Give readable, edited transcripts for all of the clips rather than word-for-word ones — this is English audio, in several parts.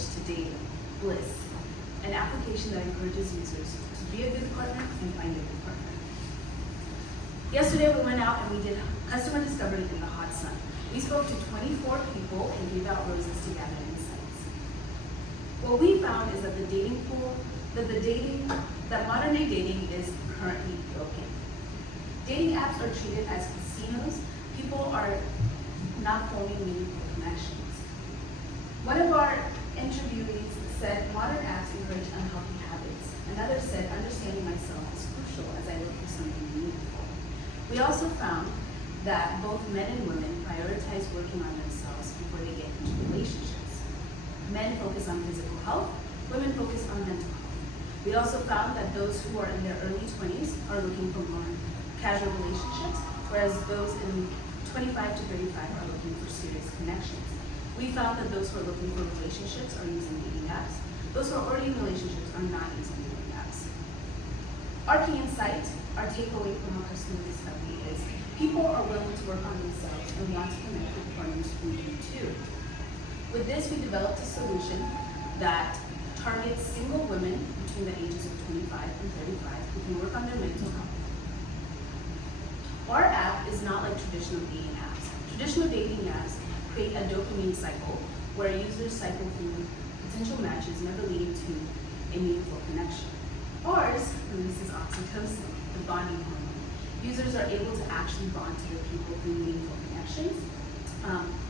approach to dating, Bliss, an application that encourages users to be a good partner and find a good partner. Yesterday we went out and we did customer discovery in the hot sun. We spoke to 24 people and gave out roses to gather insights. What we found is that that modern day dating is currently broken. Dating apps are treated as casinos. People are not forming meaningful connections. One of our interviewees said modern apps encourage unhealthy habits. Another said understanding myself is crucial as I look for something meaningful. We also found that both men and women prioritize working on themselves before they get into relationships. Men focus on physical health, women focus on mental health. We also found that those who are in their early 20s are looking for more casual relationships, whereas those in 25 to 35 are looking for serious connections. We found that those who are looking for relationships are using dating apps. Those who are already in relationships are not using dating apps. Our key insight, our takeaway from our customer discovery is people are willing to work on themselves and want to connect with partners who do too. With this, we developed a solution that targets single women between the ages of 25 and 35 who can work on their mental health. Our app is not like traditional dating apps. Traditional dating apps create a dopamine cycle where users cycle through potential matches, never leading to a meaningful connection. Ours releases oxytocin, the bonding hormone. Users are able to actually bond to their people through meaningful connections.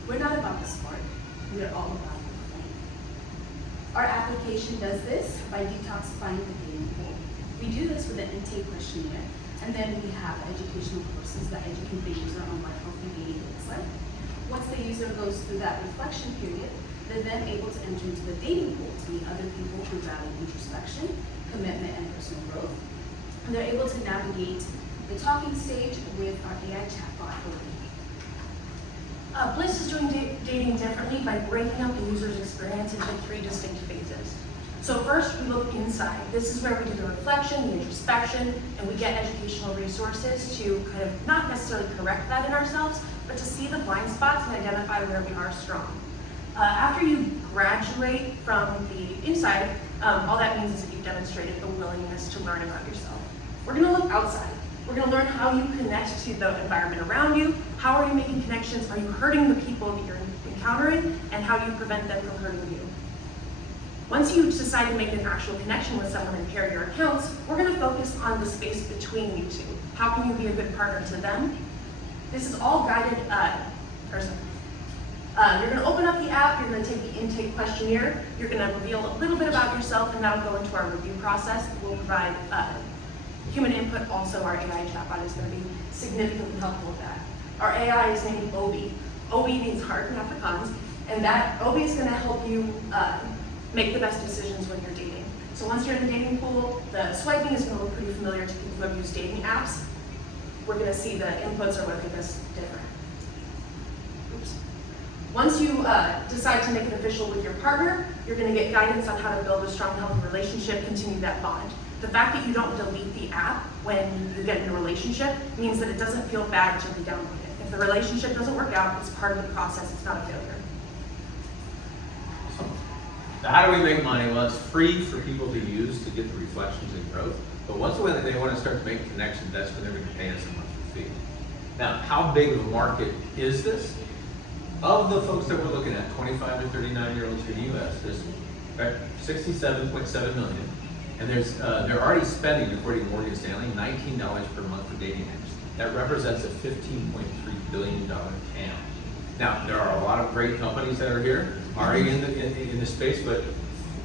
We're not about the spark, we're all about the flame. Our application does this by detoxifying the dating pool. We do this with an intake questionnaire, and then we have educational courses that educate the user on what healthy dating looks like. Once the user goes through that reflection period, they're then able to enter into the dating pool to meet other people who value introspection, commitment, and personal growth. And they're able to navigate the talking stage with our AI chatbot, Bliss is doing dating differently by breaking up the user's experience into 3 distinct phases. So first, we look inside. This is where we do the reflection, the introspection, and we get educational resources to kind of not necessarily correct that in ourselves, but to see the blind spots and identify where we are strong. After you graduate from the inside, all that means is that you've demonstrated a willingness to learn about yourself. We're gonna look outside. We're gonna learn how you connect to the environment around you. How are you making connections? Are you hurting the people that you're encountering? And how do you prevent them from hurting you? Once you decide to make an actual connection with someone and pair your accounts, we're gonna focus on the space between you two. How can you be a good partner to them? This is all guided, you're gonna open up the app, you're gonna take the intake questionnaire, you're gonna reveal a little bit about yourself, and that'll go into our review process. We'll provide human input. Also, our AI chatbot is gonna be significantly helpful with that. Our AI is named Obi. Obi means heart in Afrikaans, and that Obi is gonna help you make the best decisions when you're dating. So once you're in the dating pool, the swiping is gonna look pretty familiar to people who have used dating apps. We're gonna see the inputs are what make us different. Oops. Once you decide to make it official with your partner, you're gonna get guidance on how to build a strong, healthy relationship, continue that bond. The fact that you don't delete the app when you get in a relationship means that it doesn't feel bad to re-download it. If the relationship doesn't work out, it's part of the process, it's not a failure. Now, how do we make money? Well, it's free for people to use to get the reflections and growth. But once they want to start to make connections, that's when they're going to pay us a monthly fee. Now, how big of a market is this? Of the folks that we're looking at, 25 to 39-year-olds in the U.S., there's 67.7 million. And they're already spending, according to Morgan Stanley, $19 per month for dating apps. That represents a $15.3 billion TAM. Now, there are a lot of great companies that are here, already in the space, but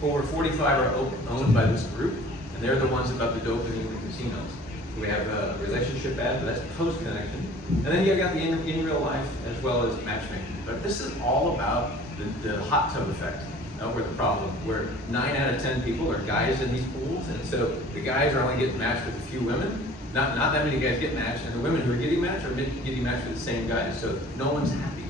over 45 are owned by this group, and they're the ones about the dopamine and the casinos. We have a relationship ad, but that's post-connection. And then you got the in real life as well as matchmaking. But this is all about the hot tub effect. Where the problem, where 9 out of 10 people are guys in these pools, and so the guys are only getting matched with a few women. Not that many guys get matched, and the women who are getting matched are getting matched with the same guys, so no one's happy.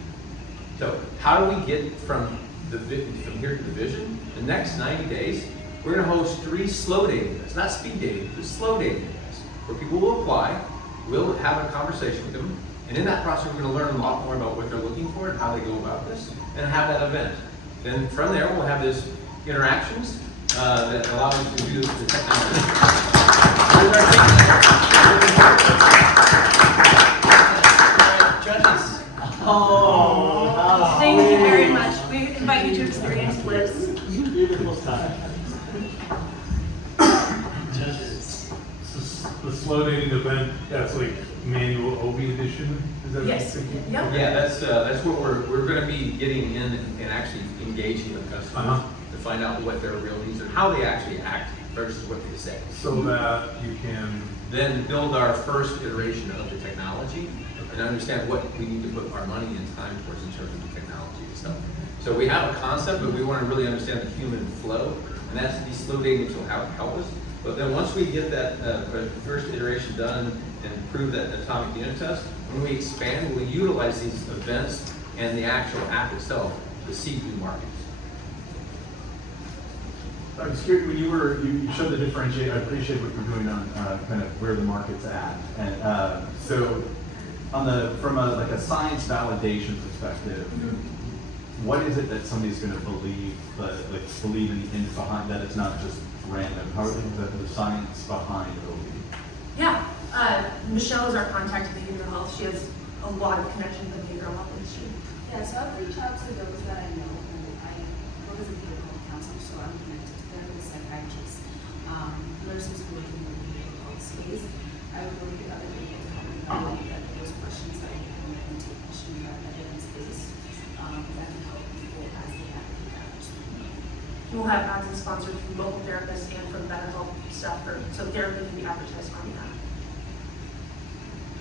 So how do we get from here to the vision? The next 90 days, we're gonna host 3 slow dating events, not speed dating, but slow dating events, where people will apply, we'll have a conversation with them, and in that process, we're gonna learn a lot more about what they're looking for and how they go about this, and have that event. Then from there, we'll have this interactions that allow us to do the technology. Here's our judges. Oh, Thank you very much. We invite you to experience Bliss. beautiful time. Judges. The slow dating event, that's like manual OB edition, is that what you're Yes. thinking? Yep. Yeah, that's what we're gonna be getting in and actually engaging with customers Uh-huh. to find out what their real needs are, how they actually act versus what they say. So that you can, Then build our first iteration of the technology and understand what we need to put our money and time towards in terms of the technology and stuff. So we have a concept, but we want to really understand the human flow, and that's these slow datings will help us. But then once we get that first iteration done and prove that atomic unit test, when we expand, we'll utilize these events and the actual app itself to seed new markets. I was curious, when you showed the differentiate, I appreciate what you're doing on kind of where the market's at. And so from a science validation perspective, what is it that somebody's going to believe, believe in behind, that it's not just random? How are the science behind OB? Yeah. Michelle is our contact in behavioral health. She has a lot of connection with the behavioral health industry. Yeah, so I've reached out to those that I know who I work as a behavioral health counselor, so I'm connected to them, the psychiatrists, nurses who work in the behavioral health space. I would work with other people to help me validate that those questions that I get from them take questions that are evidence-based, that can help people as they advocate out. We'll have ads and sponsored from local therapists and from BetterHelp stuff, so therapy can be advertised on that.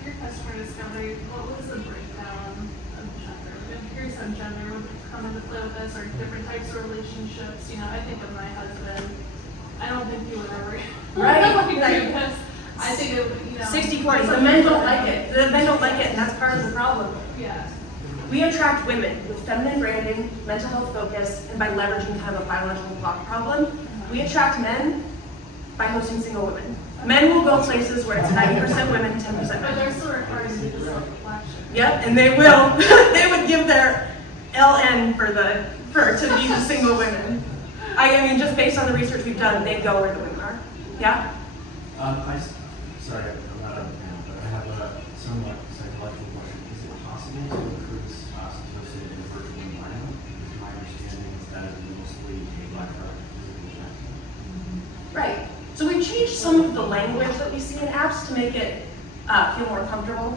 Your customer discovery, what was the breakdown of gender? I'm curious on gender, would it come into play with this, or different types of relationships? You know, I think of my husband, I don't think he would ever. Right, like, right. because I think it, you know. 60-40, the men don't like it. The men don't like it, and that's part of the problem. Yeah. We attract women with feminine branding, mental health focus, and by leveraging kind of a biological clock problem. We attract men by hosting single women. Men will go places where it's 90% women, 10% But men. they're still required to do the self-reflection. Yep, and they will. They would give their LN to be the single women. I mean, just based on the research we've done, they go where the women are. Yeah? Sorry, I'm not up now, but I have a somewhat psychological question. Is it possible to increase oxytocin in a virtual environment? Because my understanding is that is mostly a byproduct of physical effects. Right. So we've changed some of the language that we see in apps to make it feel more comfortable.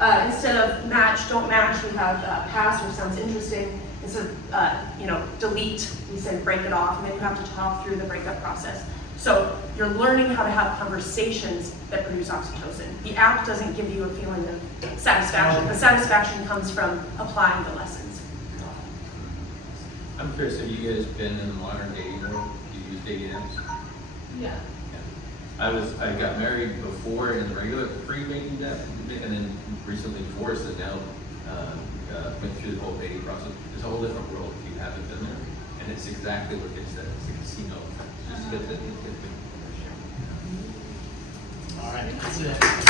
Instead of match, don't match, we have pass or sounds interesting. Instead of delete, we say break it off, and then you have to talk through the breakup process. So you're learning how to have conversations that produce oxytocin. The app doesn't give you a feeling of satisfaction. The satisfaction comes from applying the lessons. I'm curious, have you guys been in the modern dating world? Do you use dating apps? Yeah. I got married before in the regular pre-dating app, and then recently divorced, and now went through the whole dating process. It's a whole different world if you haven't been there, and it's exactly what it said. It's a casino effect. Just get the All right, that's it.